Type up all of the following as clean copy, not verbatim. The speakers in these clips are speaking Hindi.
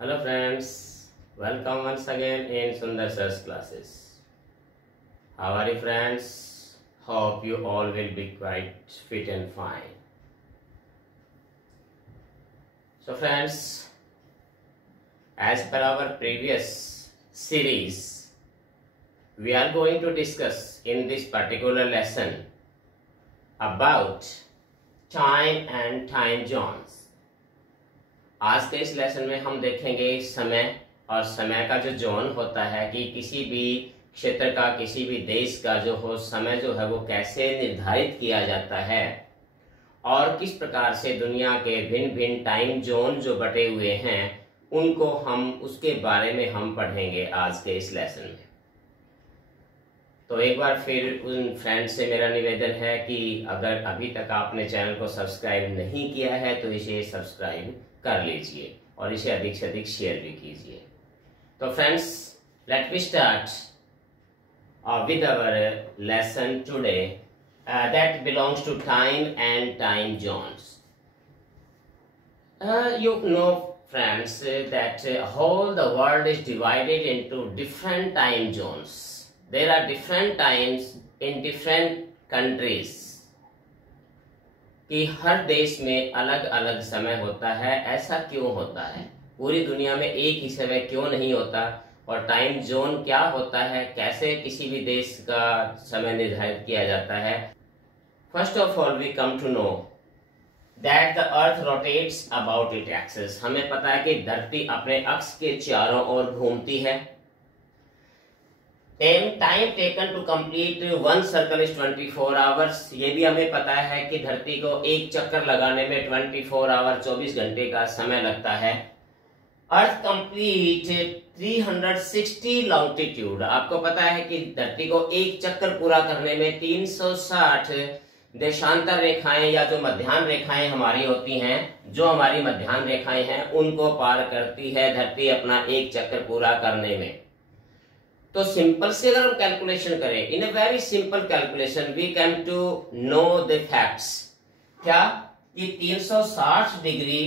Hello friends, welcome once again in Sundar Sir's classes. How are you friends? Hope you all will be quite fit and fine. So friends, as per our previous series, we are going to discuss in this particular lesson about time and time zones. आज के इस लेसन में हम देखेंगे समय और समय का जो जोन होता है कि किसी भी क्षेत्र का किसी भी देश का जो हो समय जो है वो कैसे निर्धारित किया जाता है और किस प्रकार से दुनिया के भिन्न भिन्न टाइम जोन जो बटे हुए हैं उनको हम उसके बारे में हम पढ़ेंगे आज के इस लेसन में। तो एक बार फिर उन फ्रेंड्स से मेरा निवेदन है कि अगर अभी तक आपने चैनल को सब्सक्राइब नहीं किया है तो इसे सब्सक्राइब कर लीजिए और इसे अधिक से अधिक शेयर भी कीजिए। तो friends, let we start with our lesson today that belongs to time and time zones. You know friends that whole the world is divided into different time zones. There are different times in different countries. कि हर देश में अलग अलग समय होता है। ऐसा क्यों होता है? पूरी दुनिया में एक ही समय क्यों नहीं होता? और टाइम जोन क्या होता है? कैसे किसी भी देश का समय निर्धारित किया जाता है? First of all we come to know that the earth rotates about it axis. हमें पता है कि धरती अपने अक्ष के चारों ओर घूमती है। Time taken to complete one circle is 24 hours. ये भी हमें पता है कि धरती को एक चक्कर लगाने में 24 आवर 24 घंटे का समय लगता है। अर्थ कंप्लीट 360 लॉन्गिट्यूड। आपको पता है कि धरती को एक चक्कर पूरा करने में 360 देशांतर रेखाएं या जो मध्याह्न रेखाएं हमारी होती हैं, जो हमारी मध्याह्न रेखाएं हैं उनको पार करती है धरती अपना एक चक्कर पूरा करने में। तो सिंपल से अगर हम कैलकुलेशन करें, in a very simple calculation we can to know the facts. क्या कि 360 डिग्री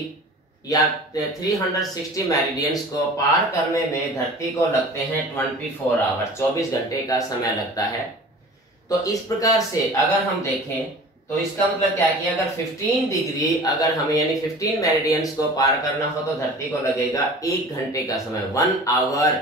या 360 मेरिडियंस को पार करने में धरती को लगते हैं 24 आवर, 24 घंटे का समय लगता है। तो इस प्रकार से अगर हम देखें तो इसका मतलब क्या है कि अगर 15 डिग्री अगर हमें यानी 15 मेरिडियंस को पार करना हो तो धरती को लगेगा 1 घंटे का समय। 1 our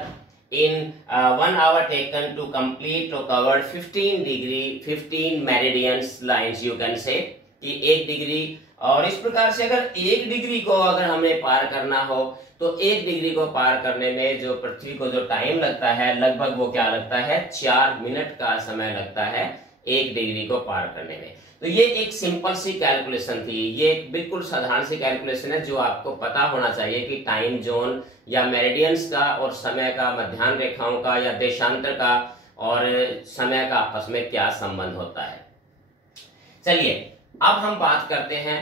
in 1 hour taken to complete to cover 15 degree 15 meridians lines you can say कि 1 डिग्री। और इस प्रकार से अगर 1 डिग्री को अगर हमें पार करना हो तो 1 डिग्री को पार करने में जो पृथ्वी को जो टाइम लगता है लगभग वो क्या लगता है 4 मिनट का समय लगता है 1 डिग्री को पार करने में। तो ये एक सिंपल सी कैलकुलेशन थी। ये एक बिल्कुल साधारण सी कैलकुलेशन है जो आपको पता होना चाहिए कि टाइम जोन या मेरिडियंस का और समय का, मध्याह्न रेखाओं का या देशांतर का और समय का आपस में क्या संबंध होता है। चलिए अब हम बात करते हैं।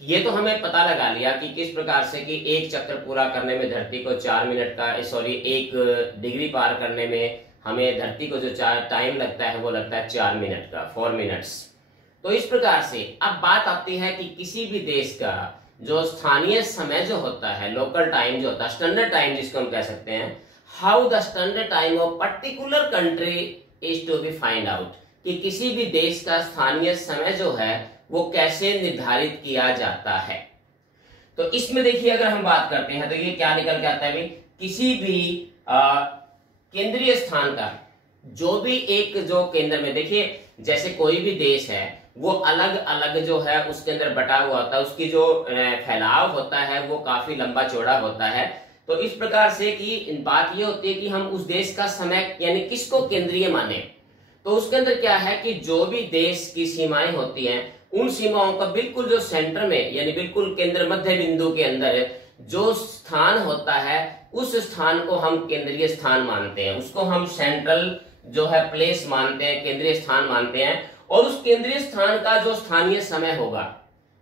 ये तो हमें पता लगा लिया कि किस प्रकार से कि एक चक्कर पूरा करने में धरती को 4 मिनट का 1 डिग्री पार करने में हमें धरती को जो टाइम लगता है वो लगता है 4 मिनट का, 4 मिनट्स। तो इस प्रकार से अब बात आती है कि किसी भी देश का जो स्थानीय समय जो होता है, लोकल टाइम जो होता है, स्टैंडर्ड टाइम जिसको हम कह सकते हैं, how the standard time of particular country is to be find out, कि किसी भी देश का स्थानीय समय जो है वो कैसे निर्धारित किया जाता है। तो इसमें देखिए अगर हम बात करते हैं तो ये क्या निकल के आता है भाई, किसी भी केंद्रीय स्थान का जो भी एक जो केंद्र में, देखिए जैसे कोई भी देश है वो अलग अलग जो है उसके अंदर बटा हुआ होता है, उसकी जो फैलाव होता है वो काफी लंबा चौड़ा होता है। तो इस प्रकार से कि बात ये होती है कि हम उस देश का समय यानी किसको केंद्रीय माने। तो उसके अंदर क्या है कि जो भी देश की सीमाएं होती हैं उन सीमाओं का बिल्कुल जो सेंटर में यानी बिल्कुल केंद्र मध्य बिंदु के अंदर जो स्थान होता है उस स्थान को हम केंद्रीय स्थान मानते हैं, उसको हम सेंट्रल जो है प्लेस मानते हैं, केंद्रीय स्थान मानते हैं। और उस केंद्रीय स्थान का जो स्थानीय समय होगा,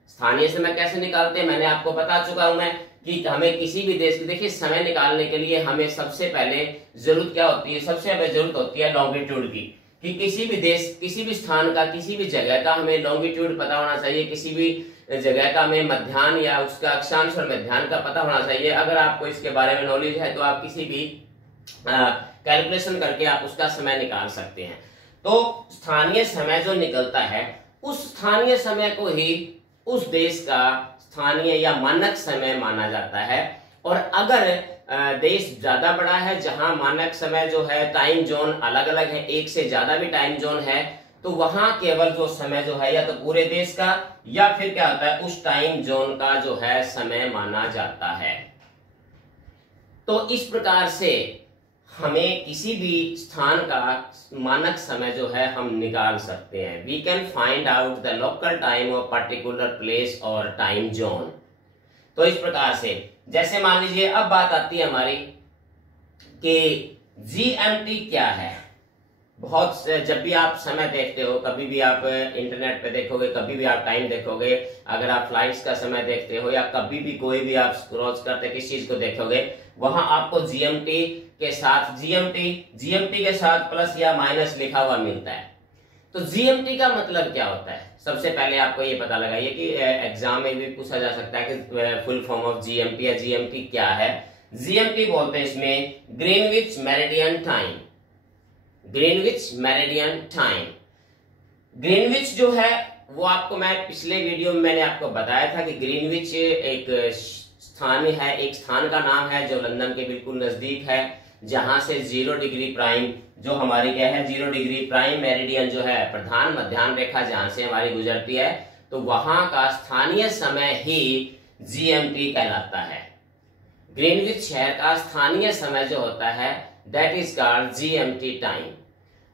स्थानीय समय कैसे निकालते हैं मैंने आपको बता चुका हूं मैं कि हमें किसी भी देश की, देखिए समय निकालने के लिए हमें सबसे पहले जरूरत क्या होती है, सबसे पहले जरूरत होती है लॉन्गिट्यूड की, कि किसी भी देश, किसी भी स्थान का, किसी भी जगह का हमें लॉन्गिट्यूड पता होना चाहिए, किसी भी जगह का हमें मध्याह्न या उसका अक्षांश और मध्याह्न का पता होना चाहिए। अगर आपको इसके बारे में नॉलेज है तो आप किसी भी कैलकुलेशन करके आप उसका समय निकाल सकते हैं। तो स्थानीय समय जो निकलता है, उस स्थानीय समय को ही उस देश का स्थानीय या मानक समय माना जाता है। और अगर देश ज्यादा बड़ा है, जहां मानक समय जो है, टाइम जोन अलग अलग है, एक से ज्यादा भी टाइम जोन है, तो वहां केवल जो समय जो है या तो पूरे देश का या फिर क्या होता है उस टाइम जोन का जो है समय माना जाता है। तो इस प्रकार से हमें किसी भी स्थान का मानक समय जो है हम निकाल सकते हैं। We can find out the local time of particular place और टाइम जोन। तो इस प्रकार से जैसे मान लीजिए अब बात आती है हमारी कि जीएमटी क्या है। बहुत जब भी आप समय देखते हो, कभी भी आप इंटरनेट पे देखोगे, कभी भी आप टाइम देखोगे, अगर आप फ्लाइट्स का समय देखते हो या कभी भी कोई भी आप स्क्रॉल करते किस चीज को देखोगे, वहां आपको जीएमटी के साथ जीएमटी के साथ प्लस या माइनस लिखा हुआ मिलता है। तो जीएमटी का मतलब क्या होता है? सबसे पहले आपको ये पता लगाइए कि एग्जाम में भी पूछा जा सकता है कि फुल फॉर्म ऑफ जीएमटी या जीएमटी क्या है। जीएमटी बोलते हैं इसमें Greenwich meridian time. Greenwich meridian time, Greenwich जो है वो आपको मैं पिछले वीडियो में मैंने आपको बताया था कि ग्रीनविच एक स्थान है, एक स्थान का नाम है जो लंदन के बिल्कुल नजदीक है, जहां से 0 डिग्री प्राइम जो हमारी क्या है 0 डिग्री प्राइम मेरिडियन जो है प्रधान मध्याह्न रेखा जहां से हमारी गुजरती है, तो वहां का स्थानीय समय ही जीएमटी कहलाता है। ग्रीनविच शहर का स्थानीय समय जो होता है that is called GMT time.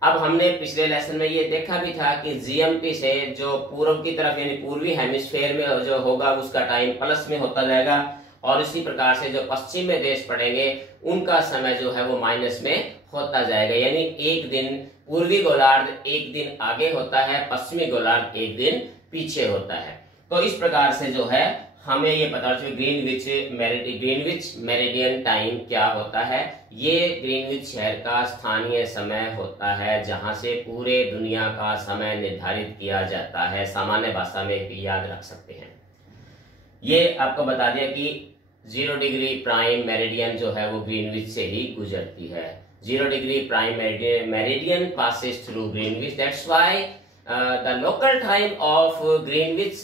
अब हमने पिछले लेसन में ये देखा भी था कि जीएमटी से जो पूर्व की तरफ यानी पूर्वी हेमिस्फेयर में जो होगा उसका टाइम प्लस में होता जाएगा, और इसी प्रकार से जो पश्चिम में देश पड़ेंगे उनका समय जो है वो माइनस में होता जाएगा। यानी एक दिन पूर्वी गोलार्ध एक दिन आगे होता है, पश्चिमी गोलार्ध एक दिन पीछे होता है। तो इस प्रकार से जो है हमें ये पता चले ग्रीनविच मेरिडियन टाइम क्या होता है। ये ग्रीनविच शहर का स्थानीय समय होता है जहां से पूरे दुनिया का समय निर्धारित किया जाता है। सामान्य भाषा में भी याद रख सकते हैं। ये आपको बता दिया कि 0 डिग्री प्राइम मेरिडियन जो है वो ग्रीनविच से ही गुजरती है। 0 degree prime meridian passes through Greenwich. That's why the local time of Greenwich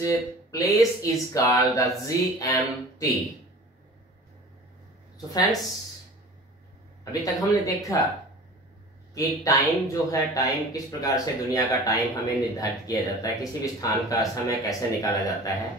place is called the GMT. So friends, अभी तक हमने देखा कि टाइम जो है, टाइम किस प्रकार से दुनिया का टाइम हमें निर्धारित किया जाता है, किसी भी स्थान का समय कैसे निकाला जाता है।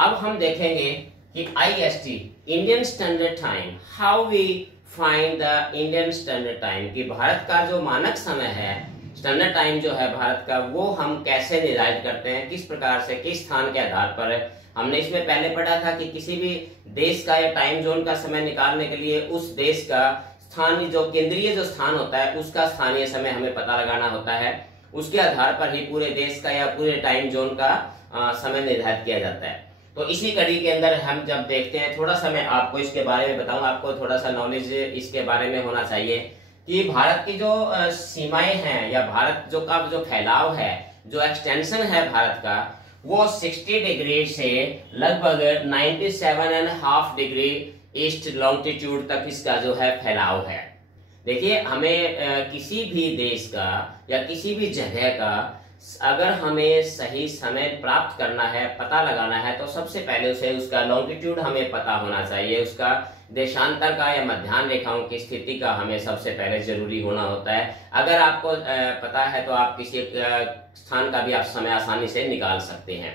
अब हम देखेंगे कि IST Indian standard time, how we find the Indian standard time, कि भारत का जो मानक समय है, स्टैंडर्ड टाइम जो है भारत का, वो हम कैसे निर्धारित करते हैं, किस प्रकार से, किस स्थान के आधार पर। हमने इसमें पहले पढ़ा था कि किसी भी देश का या टाइम जोन का समय निकालने के लिए उस देश का स्थानीय जो केंद्रीय जो स्थान होता है उसका स्थानीय समय हमें पता लगाना होता है। उसके आधार पर ही पूरे देश का या पूरे टाइम जोन का समय निर्धारित किया जाता है। तो इसी कड़ी के अंदर हम जब देखते हैं, थोड़ा सा मैं आपको इसके बारे में बताऊंगा, आपको थोड़ा सा नॉलेज इसके बारे में होना चाहिए कि भारत की जो सीमाएं हैं या भारत जो का जो फैलाव है, जो एक्सटेंशन है भारत का, वो 60 डिग्री से लगभग 97.5 डिग्री ईस्ट लॉन्गिट्यूड तक इसका जो है फैलाव है। देखिए, हमें किसी भी देश का या किसी भी जगह का अगर हमें सही समय प्राप्त करना है, पता लगाना है, तो सबसे पहले उसे उसका लॉन्गिट्यूड हमें पता होना चाहिए, उसका देशांतर का या मध्याह्न रेखाओं की स्थिति का हमें सबसे पहले जरूरी होना होता है। अगर आपको पता है तो आप किसी स्थान का भी आप समय आसानी से निकाल सकते हैं।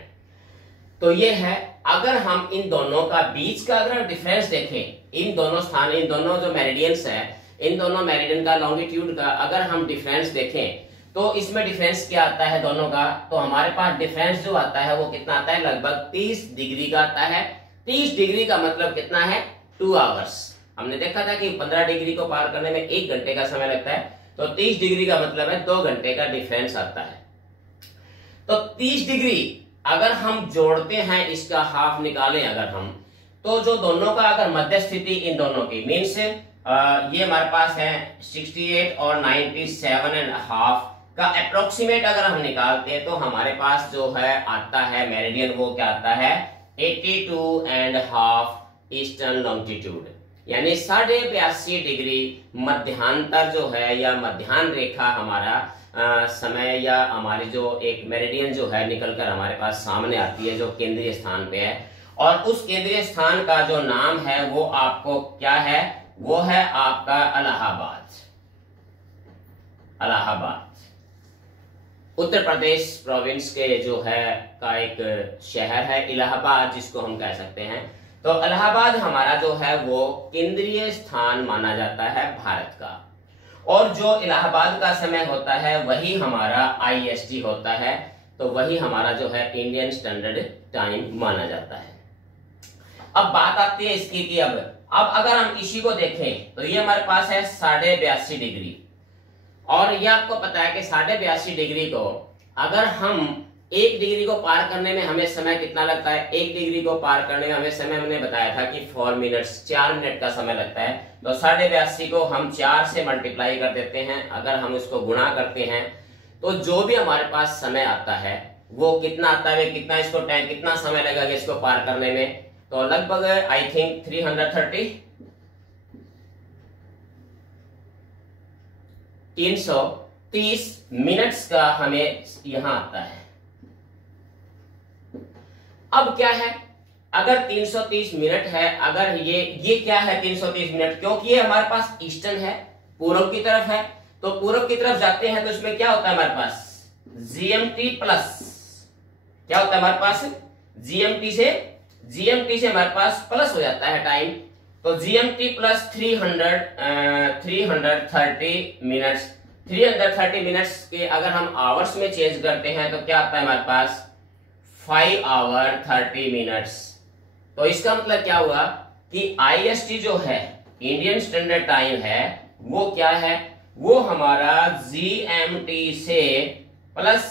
तो ये है, अगर हम इन दोनों का बीच का अगर डिफरेंस देखें, इन दोनों स्थान, इन दोनों जो मेरिडियंस है, इन दोनों मेरिडियन का लॉन्गिट्यूड का अगर हम डिफरेंस देखें तो इसमें डिफरेंस क्या आता है दोनों का, तो हमारे पास डिफरेंस जो आता है वो कितना आता है, लगभग 30 डिग्री का आता है। 30 डिग्री का मतलब कितना है, 2 आवर्स। हमने देखा था कि 15 डिग्री को पार करने में 1 घंटे का समय लगता है, तो 30 डिग्री का मतलब है 2 घंटे का डिफरेंस आता है। तो 30 डिग्री अगर हम जोड़ते हैं, इसका हाफ निकालें अगर हम, तो जो दोनों का अगर मध्य स्थिति इन दोनों की मीन्स ये हमारे पास है 68 और 97.5 का अप्रोक्सीमेट अगर हम निकालते हैं तो हमारे पास जो है आता है मेरिडियन, वो क्या आता है 82.5 ईस्टर्न लॉन्गिट्यूड, यानी 82.5 डिग्री मध्यांतर जो है या मध्याह्न रेखा हमारा समय या हमारी जो एक मेरिडियन जो है निकलकर हमारे पास सामने आती है, जो केंद्रीय स्थान पे है। और उस केंद्रीय स्थान का जो नाम है वो आपको क्या है, वो है आपका इलाहाबाद। इलाहाबाद उत्तर प्रदेश प्रोविंस के जो है का एक शहर है इलाहाबाद, जिसको हम कह सकते हैं। तो इलाहाबाद हमारा जो है वो केंद्रीय स्थान माना जाता है भारत का, और जो इलाहाबाद का समय होता है वही हमारा IST होता है, तो वही हमारा जो है इंडियन स्टैंडर्ड टाइम माना जाता है। अब बात आती है इसकी कि अब अगर हम इसी को देखें तो ये हमारे पास है 82.5 डिग्री, और ये आपको पता है कि 82.5 डिग्री को अगर हम 1 डिग्री को पार करने में हमें समय कितना लगता है, 1 डिग्री को पार करने में हमें समय हमने बताया था कि 4 मिनट्स, 4 मिनट का समय लगता है। तो 82.5 को हम 4 से मल्टीप्लाई कर देते हैं, अगर हम इसको गुणा करते हैं तो जो भी हमारे पास समय आता है वो कितना आता है, कितना इसको टाइम, कितना समय लगेगा इसको पार करने में, तो लगभग आई थिंक 330 मिनट्स का हमें यहां आता है। अब क्या है, अगर 330 मिनट है, अगर ये क्या है 330 मिनट, क्योंकि ये हमारे पास ईस्टर्न है, पूर्व की तरफ है, तो पूर्व की तरफ जाते हैं तो इसमें क्या होता है हमारे पास GMT प्लस, क्या होता है हमारे पास GMT से हमारे पास प्लस हो जाता है टाइम, तो GMT प्लस 330 मिनट्स, 330 मिनट्स के अगर हम आवर्स में चेंज करते हैं तो क्या आता है हमारे पास 5 आवर 30 मिनट्स। तो इसका मतलब क्या हुआ कि IST जो है इंडियन स्टैंडर्ड टाइम है वो क्या है, वो हमारा GMT से प्लस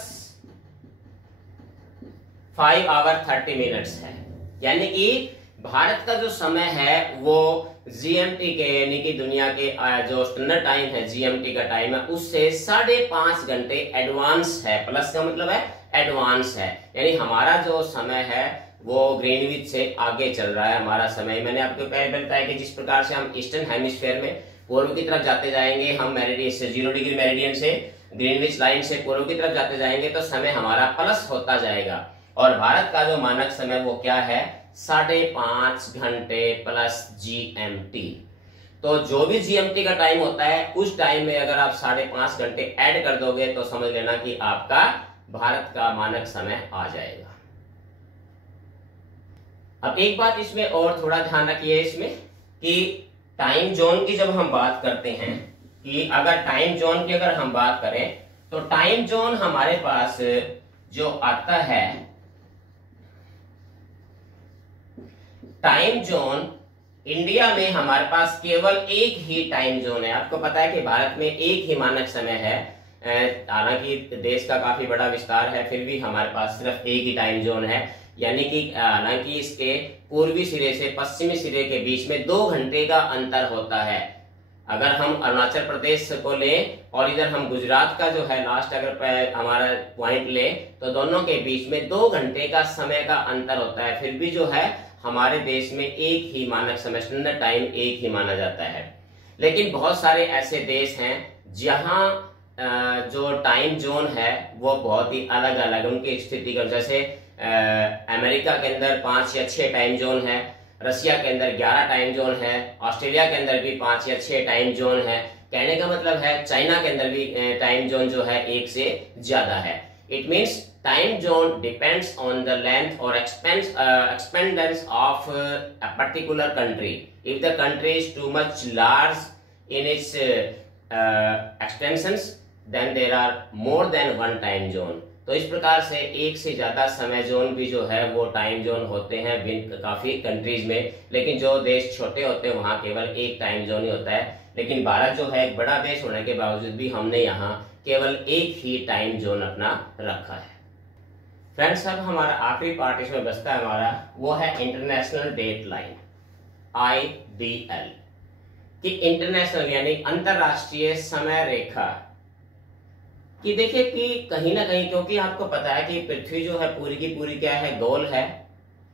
5 आवर 30 मिनट्स है, यानी कि भारत का जो समय है वो GMT के यानी कि दुनिया के जो स्टैंडर्ड टाइम है GMT का टाइम है उससे 5.5 घंटे एडवांस है। प्लस का मतलब है एडवांस है, यानी हमारा जो समय है वो ग्रीनविच से आगे चल रहा है हमारा समय। मैंने आपको पहले बताया कि जिस प्रकार से हम ईस्टर्न हेमिस्फीयर में पूर्व की तरफ जाते जाएंगे, हम मेरिडियन से 0 डिग्री मेरिडियन से ग्रीनविच लाइन से पूर्व की तरफ जाते जाएंगे तो समय हमारा प्लस होता जाएगा, और भारत का जो मानक समय वो क्या है 5.5 घंटे प्लस GMT। तो जो भी GMT का टाइम होता है उस टाइम में अगर आप 5.5 घंटे ऐड कर दोगे तो समझ लेना कि आपका भारत का मानक समय आ जाएगा। अब एक बात इसमें और थोड़ा ध्यान रखिए इसमें कि टाइम जोन की जब हम बात करते हैं, कि अगर टाइम जोन की अगर हम बात करें तो टाइम जोन हमारे पास जो आता है, टाइम जोन इंडिया में हमारे पास केवल एक ही टाइम जोन है। आपको पता है कि भारत में एक ही मानक समय है, हालांकि देश का काफी बड़ा विस्तार है फिर भी हमारे पास सिर्फ एक ही टाइम जोन है, यानी कि हालांकि इसके पूर्वी सिरे से पश्चिमी सिरे के बीच में 2 घंटे का अंतर होता है। अगर हम अरुणाचल प्रदेश को लें और इधर हम गुजरात का जो है लास्ट अगर हमारा पॉइंट ले तो दोनों के बीच में 2 घंटे का समय का अंतर होता है, फिर भी जो है हमारे देश में एक ही मानक समय स्टैंडर्ड टाइम एक ही माना जाता है। लेकिन बहुत सारे ऐसे देश हैं जहां जो टाइम जोन है वो बहुत ही अलग अलग उनकी स्थिति का, जैसे अमेरिका के अंदर 5 या 6 टाइम जोन है, रसिया के अंदर 11 टाइम जोन है, ऑस्ट्रेलिया के अंदर भी 5 या 6 टाइम जोन है। कहने का मतलब है चाइना के अंदर भी टाइम जोन जो है 1 से ज्यादा है। It means time zone depends on the length or expanse of a particular country. If the country is too much large in its extensions, then there are more than one time zone. तो इस प्रकार से एक से ज्यादा समय जोन भी जो है वो टाइम जोन होते हैं काफी कंट्रीज में, लेकिन जो देश छोटे होते हैं वहाँ केवल एक टाइम जोन ही होता है। लेकिन भारत जो है एक बड़ा देश होने के बावजूद भी हमने यहाँ केवल एक ही टाइम जोन अपना रखा है। फ्रेंड्स, अब हमारा आखिरी पार्ट इसमें बचता है हमारा, वो है इंटरनेशनल डेट लाइन IDL, कि इंटरनेशनल यानी अंतरराष्ट्रीय समय रेखा कि देखिए कि कहीं ना कहीं, क्योंकि आपको पता है कि पृथ्वी जो है पूरी की पूरी क्या है, गोल है।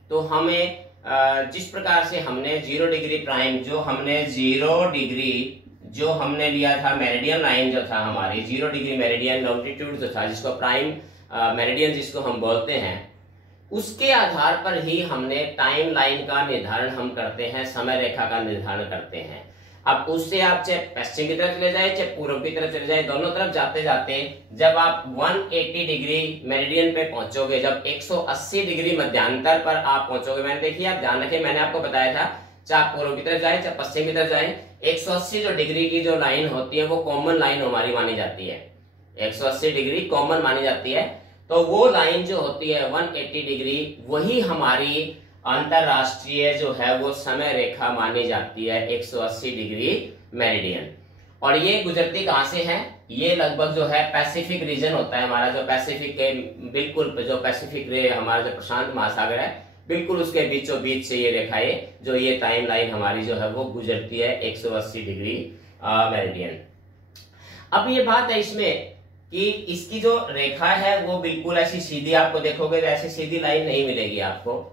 तो हमें जिस प्रकार से हमने 0 डिग्री प्राइम, जो हमने 0 डिग्री जो हमने लिया था मेरिडियन लाइन जो था हमारी 0 डिग्री मेरिडियन लॉन्गिट्यूड जो था, जिसको प्राइम मेरिडियन जिसको हम बोलते हैं, उसके आधार पर ही हमने टाइम लाइन का निर्धारण हम करते हैं, समय रेखा का निर्धारण करते हैं। अब उससे आप चाहे पश्चिम की तरफ चले जाए चाहे पूर्व की तरफ चले जाए, दोनों तरफ जाते जाते जब आप 180 डिग्री मेरिडियन पे पहुंचोगे, जब 180 डिग्री मध्यांतर पर आप पहुंचोगे, मैंने देखिए आप ध्यान रखें, मैंने आपको बताया था चाहे पूर्व की तरफ जाए चाहे पश्चिम की तरफ जाए, 180 जो डिग्री की जो लाइन होती है वो कॉमन लाइन हमारी मानी जाती है। 180 डिग्री कॉमन मानी जाती है। तो वो लाइन जो होती है 180 डिग्री, वही हमारी अंतरराष्ट्रीय जो है वो समय रेखा मानी जाती है, 180 डिग्री मेरिडियन। और ये गुजरती कहां से है? ये लगभग जो है पैसिफिक रीजन होता है हमारा, जो पैसिफिक के बिल्कुल जो पैसिफिक रे हमारा जो प्रशांत महासागर है, बिल्कुल उसके बीचों बीच से ये रेखाएं जो ये टाइम लाइन हमारी जो है वो गुजरती है 180 डिग्री मेरिडियन। अब ये बात है इसमें कि इसकी जो रेखा है वो बिल्कुल ऐसी सीधी, आपको देखोगे तो ऐसी सीधी लाइन नहीं मिलेगी आपको।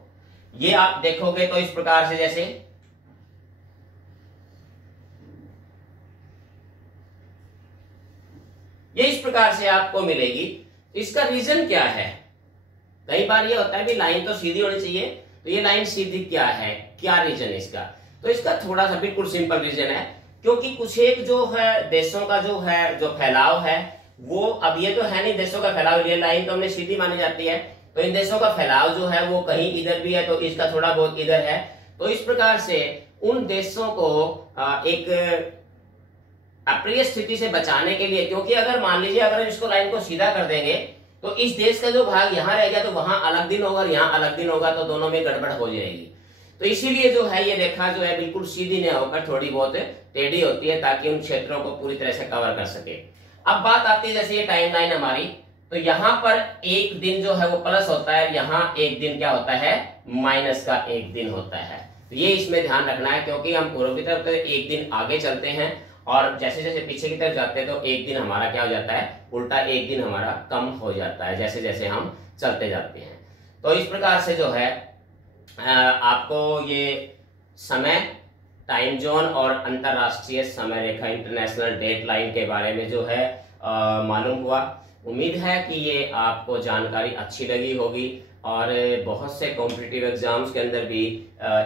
ये आप देखोगे तो इस प्रकार से, जैसे ये इस प्रकार से आपको मिलेगी। इसका रीजन क्या है? कई बार ये होता है भी लाइन तो सीधी होनी चाहिए, तो ये लाइन सीधी क्या है, क्या रीजन है इसका? तो इसका थोड़ा सा बिल्कुल सिंपल रीजन है, क्योंकि कुछ एक जो है देशों का जो है जो फैलाव है वो, अब ये तो है नहीं देशों का फैलाव, ये लाइन तो हमने सीधी मानी जाती है, तो इन देशों का फैलाव जो है वो कहीं इधर भी है तो इसका थोड़ा बहुत इधर है। तो इस प्रकार से उन देशों को एक अप्रिय स्थिति से बचाने के लिए, क्योंकि अगर मान लीजिए अगर इसको लाइन को सीधा कर देंगे तो इस देश का जो भाग यहाँ रह गया तो वहां अलग दिन होगा और यहाँ अलग दिन होगा, तो दोनों में गड़बड़ हो जाएगी। तो इसीलिए जो है ये रेखा जो है बिल्कुल सीधी नहीं होकर थोड़ी बहुत टेढ़ी होती है, ताकि उन क्षेत्रों को पूरी तरह से कवर कर सके। अब बात आती है जैसे ये टाइम लाइन हमारी, तो यहाँ पर एक दिन जो है वो प्लस होता है, यहाँ एक दिन क्या होता है, माइनस का एक दिन होता है। तो ये इसमें ध्यान रखना है, क्योंकि हम पूर्व की तरफ तो एक दिन आगे चलते हैं और जैसे जैसे पीछे की तरफ जाते हैं तो एक दिन हमारा क्या हो जाता है, उल्टा एक दिन हमारा कम हो जाता है जैसे जैसे हम चलते जाते हैं। तो इस प्रकार से जो है आपको ये समय, टाइम जोन और अंतरराष्ट्रीय समय रेखा, इंटरनेशनल डेट लाइन के बारे में जो है मालूम हुआ। उम्मीद है कि ये आपको जानकारी अच्छी लगी होगी, और बहुत से कॉम्पिटिटिव एग्जाम्स के अंदर भी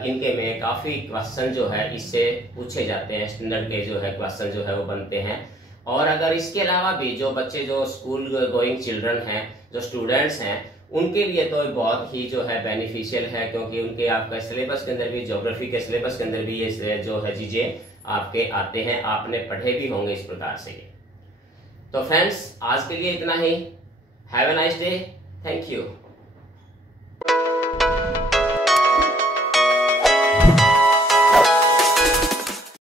इनके में काफ़ी क्वेश्चन जो है इससे पूछे जाते हैं, स्टैंडर्ड के जो है क्वेश्चन जो है वो बनते हैं। और अगर इसके अलावा भी जो बच्चे जो स्कूल गोइंग चिल्ड्रन हैं, जो स्टूडेंट्स हैं, उनके लिए तो बहुत ही जो है बेनिफिशियल है, क्योंकि उनके आपका सिलेबस के अंदर भी, ज्योग्राफी के सिलेबस के अंदर भी ये जो है चीजें आपके आते हैं, आपने पढ़े भी होंगे इस प्रकार से। तो फ्रेंड्स आज के लिए इतना ही। Have a nice day, thank you.